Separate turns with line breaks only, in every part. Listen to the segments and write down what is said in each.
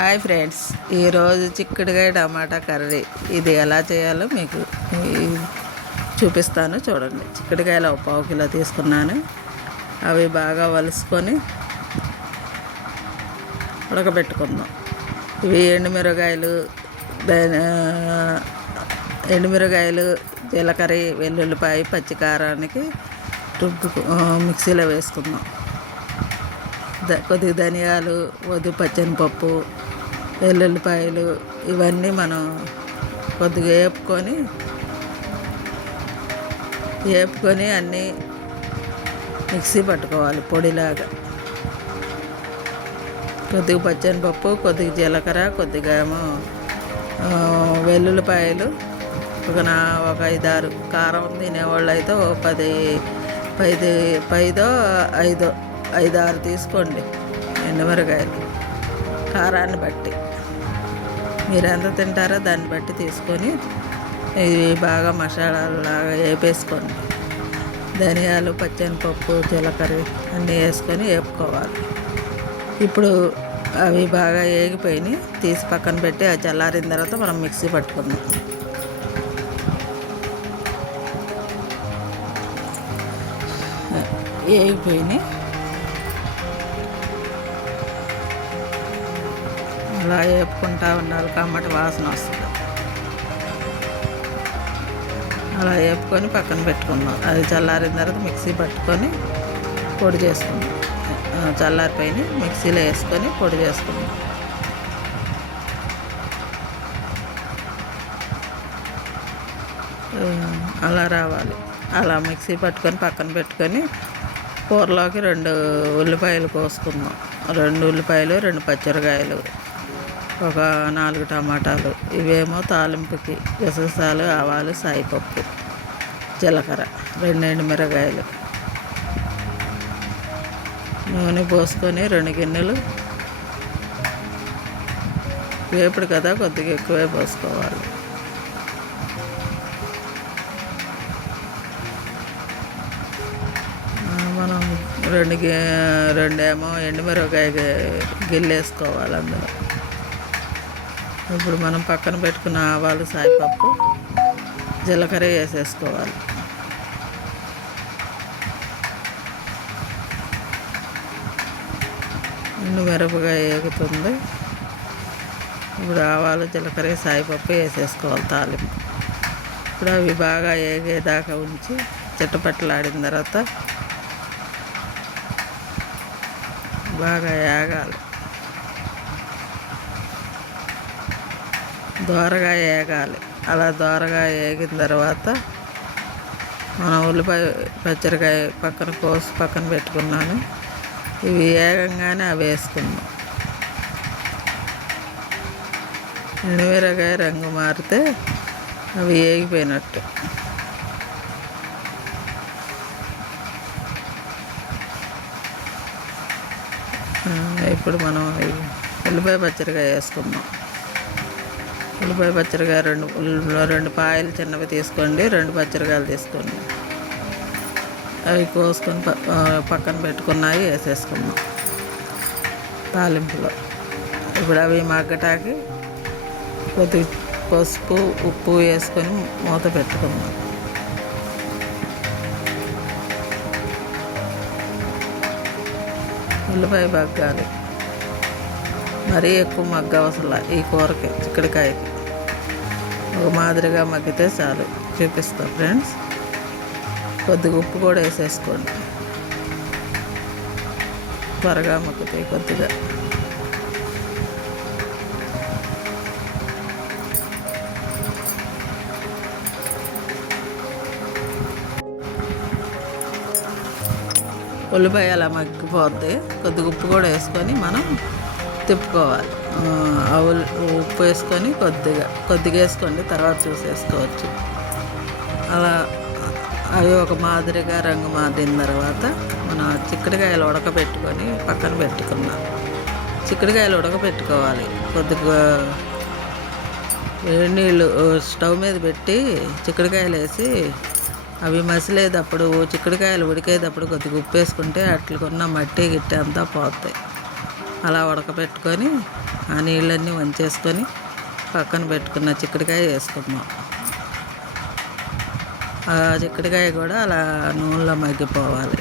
Hi friends ఈరోజు చిక్కుడుకాయ టమాటా curry. ఇది ఎలా చేయాలో మీకు చూపిస్తాను చూడండి. చిక్కుడుకాయలు ఒక పావు కిలో తీసుకున్నాను. అవి బాగా వలుసుకొని ఉడకబెట్టుకుందాం. ఇవి ఎండుమిరగాయలు ఎండుమిరగాయలు జీలకర్ర వెల్లుల్లిపాయ పచ్చికారానికి రుబ్బు మిక్సీలో వేసుకుందాం. ద- కొద్దిగా ధనియాలు వది పచ్చని పప్పు వెల్లుల్లిపాయలు ఇవన్నీ మనం కొద్దిగా వేపుకొని వేపుకొని అన్నీ మిక్సీ పట్టుకోవాలి పొడిలాగా. కొద్దిగా పచ్చనిపప్పు కొద్దిగా జీలకర్ర కొద్దిగా ఏమో వెల్లుల్లిపాయలు ఒక నా ఒక ఐదారు కారం తినేవాళ్ళు అయితే ఓ పది పది పైదో ఐదో ఐదారు తీసుకోండి ఎండుమిరకాయలు కారాన్ని బట్టి. మీరు ఎంత తింటారో? దాన్ని బట్టి తీసుకొని ఇవి బాగా మసాలాలాగా వేపేసుకోండి. ధనియాలు పచ్చనిపప్పు జీలకర్ర అన్నీ వేసుకొని వేపుకోవాలి. ఇప్పుడు అవి బాగా వేగిపోయినాయి తీసి పక్కన పెట్టి అవి చల్లారిన తర్వాత మనం మిక్సీ పట్టుకుందాం. ఏగిపోయినాయి. అలా వేపుకుంటా ఉన్నారు కమ్మటి వాసన వస్తుంది. అలా వేపుకొని పక్కన పెట్టుకున్నాం. అది చల్లారిన తర్వాత మిక్సీ పట్టుకొని పొడి చేసుకున్నాం. చల్లారిపోయిన చల్లారిపోయి మిక్సీలో వేసుకొని పొడి చేసుకున్నాం. అలా రావాలి. అలా మిక్సీ పట్టుకొని పక్కన పెట్టుకొని కూరలోకి రెండు ఉల్లిపాయలు కోసుకుందాం రెండు ఉల్లిపాయలు రెండు పచ్చిరకాయలు ఒక నాలుగు టమాటాలు. ఇవేమో తాలింపుకి గసగసాలు ఆవాలు సాయిపప్పు జీలకర్ర రెండు ఎండుమిరకాయలు నూనె పోసుకొని రెండు గిన్నెలు. వేపుడు కదా కొద్దిగా ఎక్కువే పోసుకోవాలి. మనం రెండు గి రెండేమో ఎండుమిరపకాయ గి- గిల్లేసుకోవాలి అందులో. ఇప్పుడు మనం పక్కన పెట్టుకున్న ఆవాలు సాయిపప్పు జీలకర్ర వేసేసుకోవాలి. ఇన్ను మెరపుగా ఏగుతుంది. ఇప్పుడు ఆవాలు జీలకర్ర సాయిపప్పు వేసేసుకోవాలి తాలింపు. ఇప్పుడు అవి బాగా ఏగేదాకా ఉంచి చిట్టపట్టలాడిన తర్వాత బాగా ఏగాలి. దోరగా వేగాలి అలా దోరగా వేగిన తర్వాత మన ఉల్లిపాయ పచ్చడికాయ పక్కన కోసి పక్కన పెట్టుకున్నాను. ఇవి ఏగంగానే అవి వేసుకున్నాం ఎనిమిరకాయ రంగు మారితే అవి ఏగిపోయినట్టు. ఇప్పుడు మనం ఉల్లిపాయ పచ్చడికాయ వేసుకుందాం. ఉల్లిపాయ పచ్చడికాయ రెండు రెండు పాయలు చిన్నవి తీసుకోండి రెండు పచ్చడికాయలు తీసుకోండి. అవి కోసుకొని ప- పక్కన పెట్టుకున్నాయి వేసేసుకున్నాం. తాలింపులో. ఇప్పుడు అవి మగ్గటాకి కొద్ది పసుపు ఉప్పు వేసుకొని మూత పెట్టుకున్నాం ఉల్లిపాయ మగ్గాలి. మరీ ఎక్కువ మగ్గ అవసరం ఈ కూరకి చిక్కడికాయకి. ఒక మాదిరిగా మగ్గితే చాలు. చూపిస్తా ఫ్రెండ్స్. కొద్దిగా ఉప్పు కూడా వేసేసుకోండి. త్వరగా మగ్గుతాయి కొద్దిగా. ఉల్లిపాయ అలా మగ్గిపోద్ది. కొద్దిగా ఉప్పు కూడా వేసుకొని మనం తిప్పుకోవాలి. ఆవులు ఉప్పు వేసుకొని కొద్దిగా కొద్దిగా వేసుకోండి తర్వాత చూసేసుకోవచ్చు అలా అవి ఒక మాదిరిగా రంగు మారిన తర్వాత మన చిక్కుడుకాయలు ఉడకబెట్టుకొని పక్కన పెట్టుకున్నాం. చిక్కుడుకాయలు ఉడకబెట్టుకోవాలి. కొద్దిగా వేడి నీళ్ళు స్టవ్ మీద పెట్టి చిక్కుడుకాయలు వేసి అవి మసిలేటప్పుడు చిక్కుడుకాయలు ఉడికేటప్పుడు కొద్దిగా ఉప్పు వేసుకుంటే అట్లకున్న మట్టి గిట్టి అంతా పోతాయి. అలా ఉడకబెట్టుకొని ఆ నీళ్ళన్నీ వంచేసుకొని పక్కన పెట్టుకున్న చిక్కుడుకాయ వేసుకున్నాం ఆ చిక్కుడుకాయ కూడా అలా నూనెలో మగ్గిపోవాలి.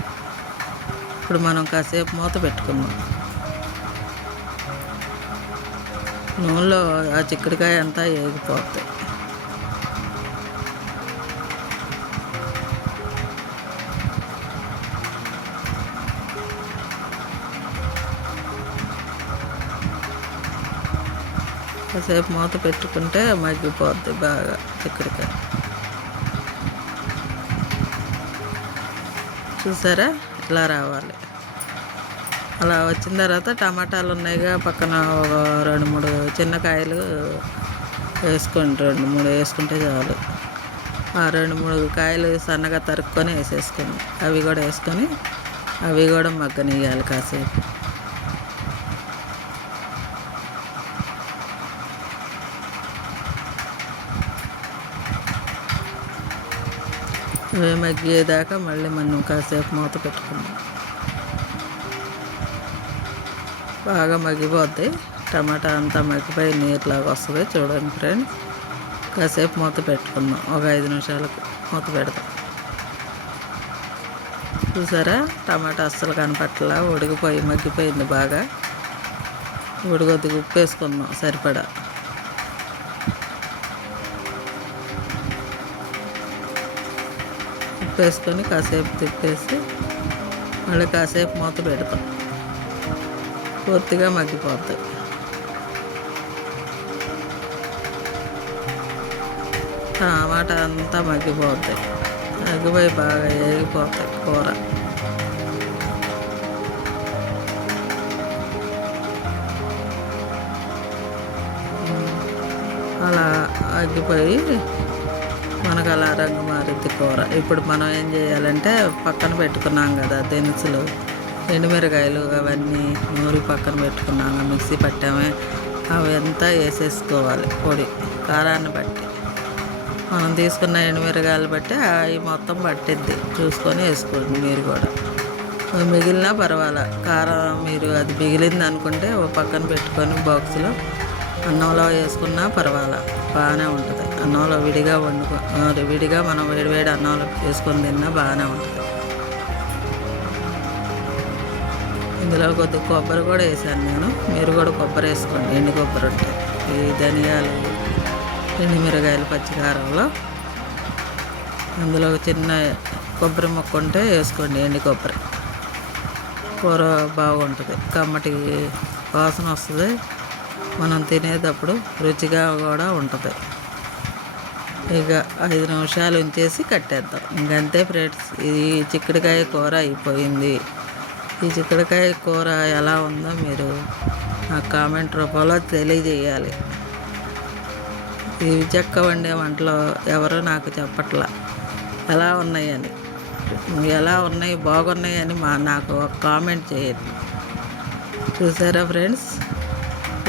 ఇప్పుడు మనం కాసేపు మూత పెట్టుకున్నాం నూనెలో ఆ చిక్కుడుకాయ అంతా వేగిపోతాయి కాసేపు మూత పెట్టుకుంటే మగ్గిపోద్ది బాగా చిక్కుడుకాయ చూసారా? ఇలా రావాలి. అలా వచ్చిన తర్వాత టమాటాలు ఉన్నాయిగా పక్కన ఒక రెండు మూడు చిన్న కాయలు వేసుకోండి రెండు మూడు వేసుకుంటే చాలు. ఆ రెండు మూడు కాయలు సన్నగా తరుక్కొని వేసేసుకుని అవి కూడా వేసుకొని అవి కూడా మగ్గనియాలి కాసేపు. అవి మగ్గేదాకా మళ్ళీ మనం కాసేపు మూత పెట్టుకుందాం బాగా మగ్గిపోద్ది. టమాటా అంతా మగ్గిపోయి నీరులాగా వస్తుంది చూడండి ఫ్రెండ్స్. కాసేపు మూత పెట్టుకుందాం ఒక ఐదు నిమిషాలకు మూత పెడతాం. చూసారా? టమాటా అస్సలు కనపట్లా ఉడికిపోయి మగ్గిపోయింది బాగా. ఉడికొద్దిగా ఉప్పు వేసుకుందాం సరిపడా. ఉప్పు వేసుకొని కాసేపు తిప్పేసి మళ్ళీ కాసేపు మూత పెడతాం. పూర్తిగా మగ్గిపోతాయి టమాటా అంతా మగ్గిపోతాయి మగ్గిపోయి బాగా ఏగిపోతాయి కూర. అలా అగ్గిపోయి మనకు అలా రంగు కూర. ఇప్పుడు మనం ఏం చేయాలంటే పక్కన పెట్టుకున్నాం కదా దినుసులు ఎండుమిరకాయలు అవన్నీ నూరి పక్కన పెట్టుకున్నాము మిక్సీ పట్టామే. అవి వేసేసుకోవాలి పొడి కారాన్ని బట్టి. మనం తీసుకున్న ఎండుమిరకాయలు బట్టి అవి మొత్తం పట్టిద్ది. చూసుకొని వేసుకోండి మీరు కూడా. మిగిలినా పర్వాలా. కారం మీరు అది మిగిలింది అనుకుంటే ఓ పక్కన పెట్టుకొని బాక్స్లో అన్నంలో వేసుకున్నా పర్వాలా. బాగానే ఉంటుంది. అన్నంలో విడిగా వండుకో విడిగా మనం వేడివేడి అన్నంలో వేసుకొని తిన్నా బాగానే ఉంటుంది. ఇందులో కొద్ది కొబ్బరి కూడా వేసాను నేను. మీరు కూడా కొబ్బరి వేసుకోండి. ఎండు కొబ్బరి ఉంటే. ఈ ధనియాలు ఎండు మిరగాయలు పచ్చికారంలో అందులో ఒక చిన్న కొబ్బరి మొక్క ఉంటే వేసుకోండి ఎండు కొబ్బరి. కూర బాగుంటుంది. కమ్మటి వాసన వస్తుంది. మనం తినేటప్పుడు రుచిగా కూడా ఉంటుంది. ఇక ఐదు నిమిషాలు ఉంచేసి కట్టేద్దాం. ఇంకంతే ఫ్రెండ్స్ ఇది చిక్కుడుకాయ కూర అయిపోయింది. ఈ చిక్కుడుకాయ కూర ఎలా ఉందో మీరు ఆ కామెంట్ రూపంలో తెలియజేయాలి. ఇవి చెక్క వండే వంటలో ఎవరు నాకు చెప్పట్లా. ఎలా ఉన్నాయని. ఎలా ఉన్నాయి బాగున్నాయని మా నాకు ఒక కామెంట్ చేయండి. చూసారా ఫ్రెండ్స్?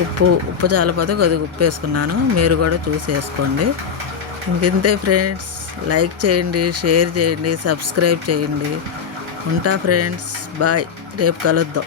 ఉప్పు ఉప్పు చాలపోతే కొద్దిగా ఉప్పు వేసుకున్నాను. మీరు కూడా చూసి వేసుకోండి ఇంకంతే ఫ్రెండ్స్? లైక్ చేయండి షేర్ చేయండి సబ్స్క్రైబ్ చేయండి. ఉంటా ఫ్రెండ్స్. బాయ్. రేపు కలుద్దాం.